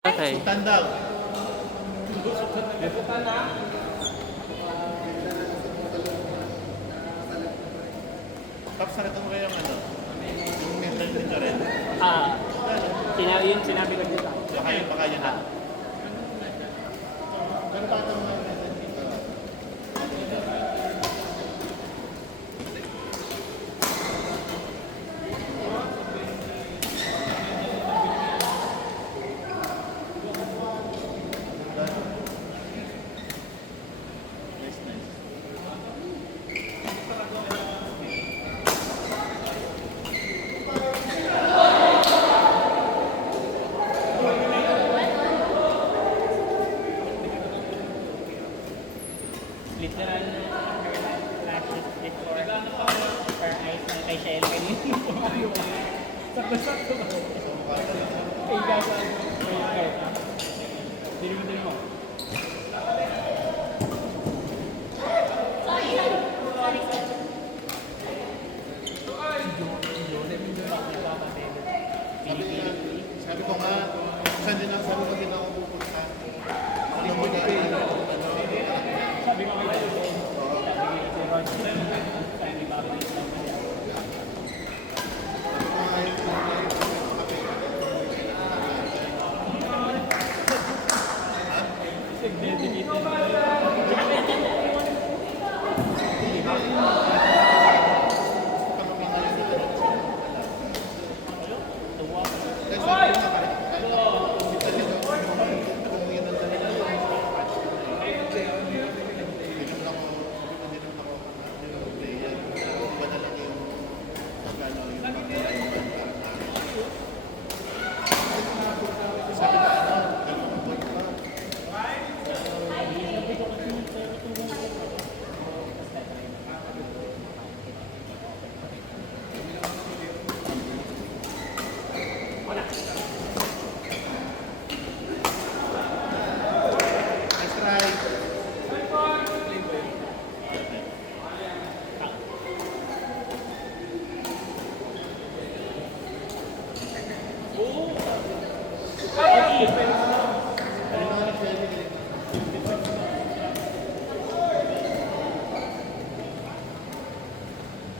Okay. Sultan daw. Tapos nakita mo kayo yung ano? Yung mental ninja rin. Sinabi ko dito. Baka yun na. Pero baka mga mental ninja. Literal flashes before her eyes ng kay Shell kanina. Sakto-sakto ba? Ay, gasa. Okay. Dili mo. Sabi ko nga, saan din ang sabi ko din ako pupunta. Alam mo na, ano. Sabi ko kay Shell. Sabi ko kay Roger. Sabi ko kay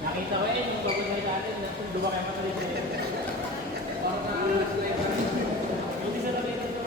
nakita ko yung bago natin na duwa kayo patuloy sa ito. Buti sa namin ito.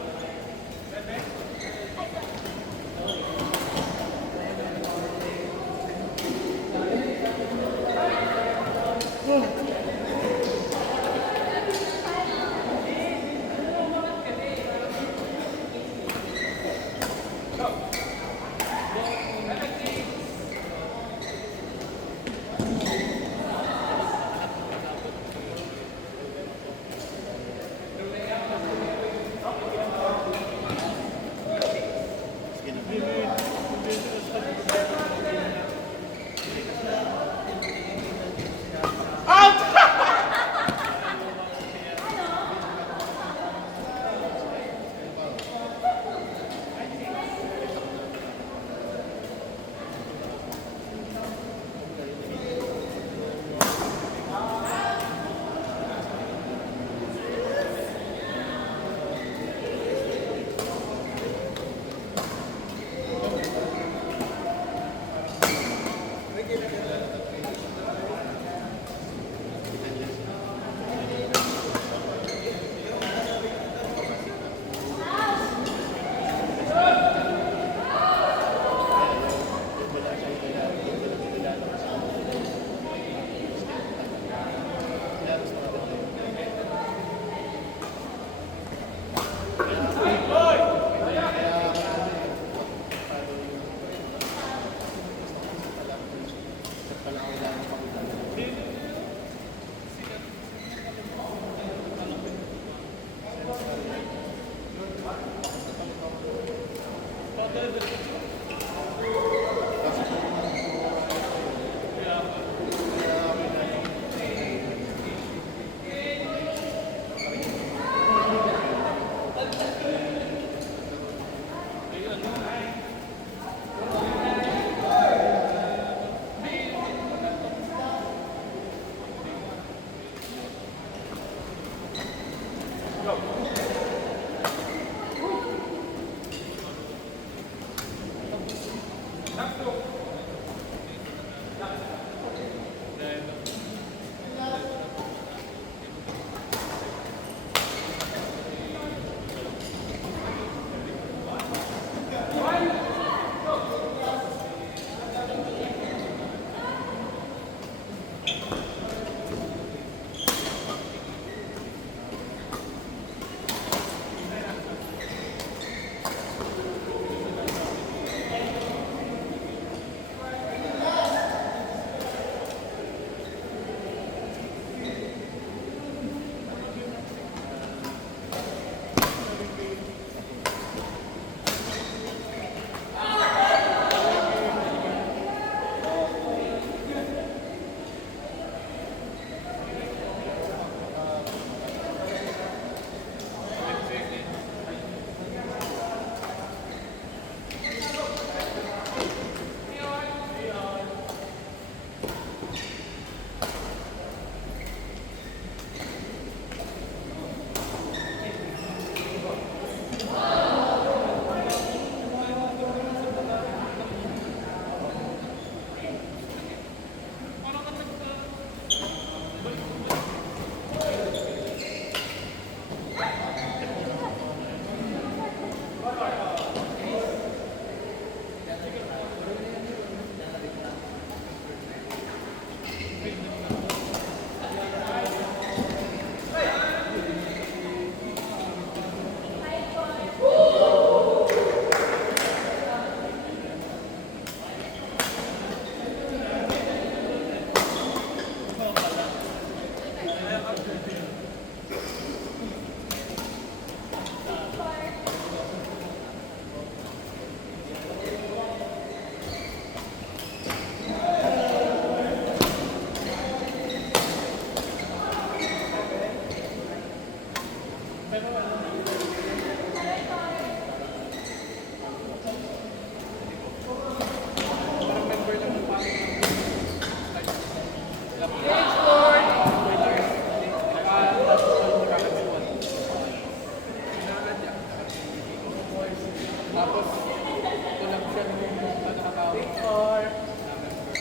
Tapos, ito lang siya nung nakakawin.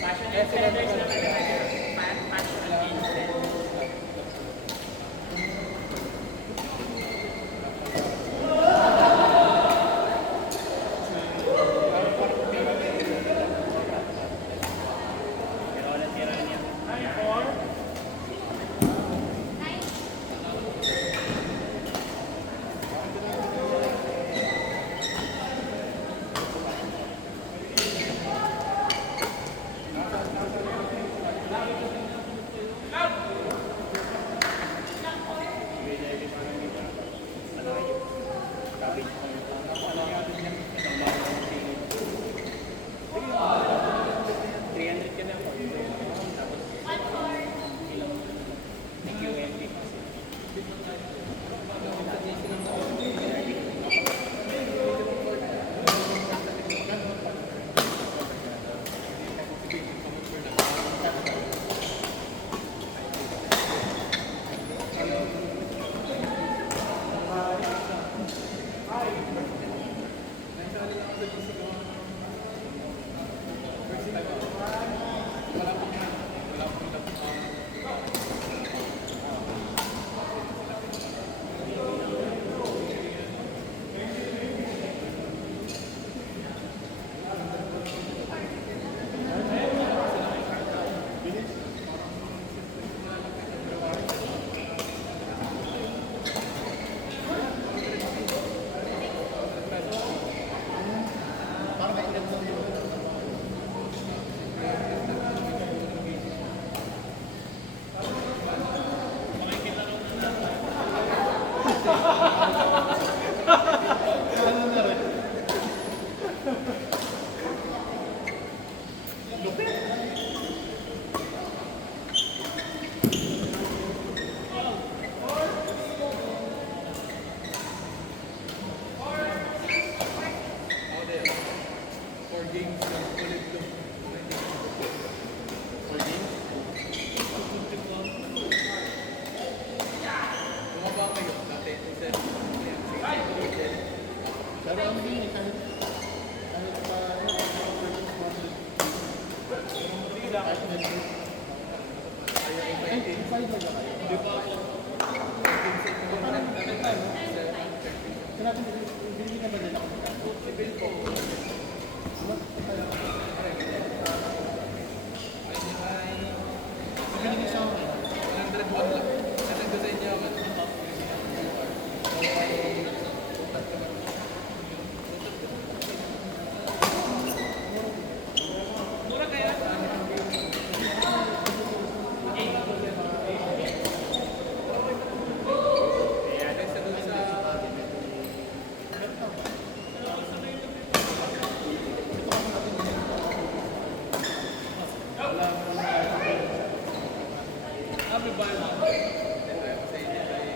Passion and celebration naman yung passion and incense. Para may ilan sa iyo. Ay, insider ba kayo? Hindi pa ako. Kaya hindi na ba nila ako? Sibil po. Binigay sa akin. 101 lang. Kasi ko sa inyo ako. Mura kaya? Kaysa dun sa Happy birthday. Sa inyo tayo.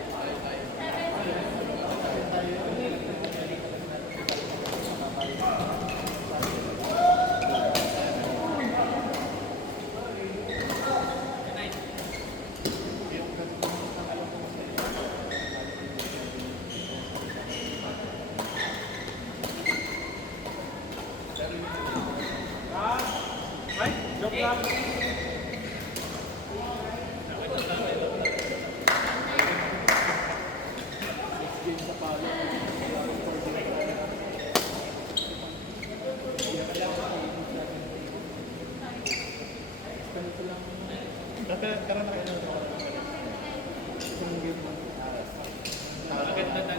Ay, joke lang. Tara na kayo na ito. Maganda na.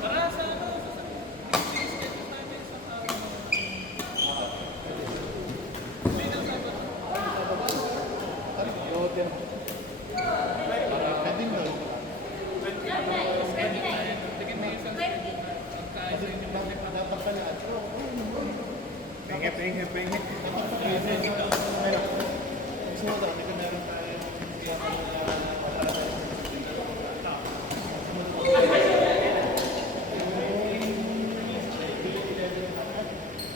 Tara sa ano? Heading daw. Tingin mo yung isang pagkain sa inyo. Dapat pala. Pengi. Gusto mo daw, hindi meron tayo.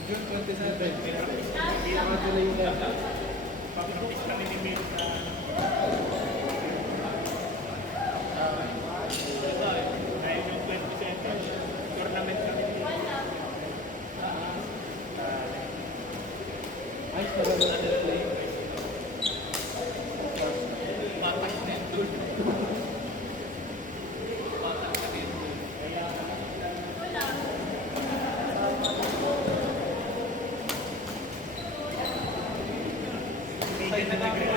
June 27. Papapis kami ni Mil sa... Dahil yung 27, tournament kami ni Mil. Ayos na ba natin play? Patak na yung dul. Patak na yung dul. Side na namin.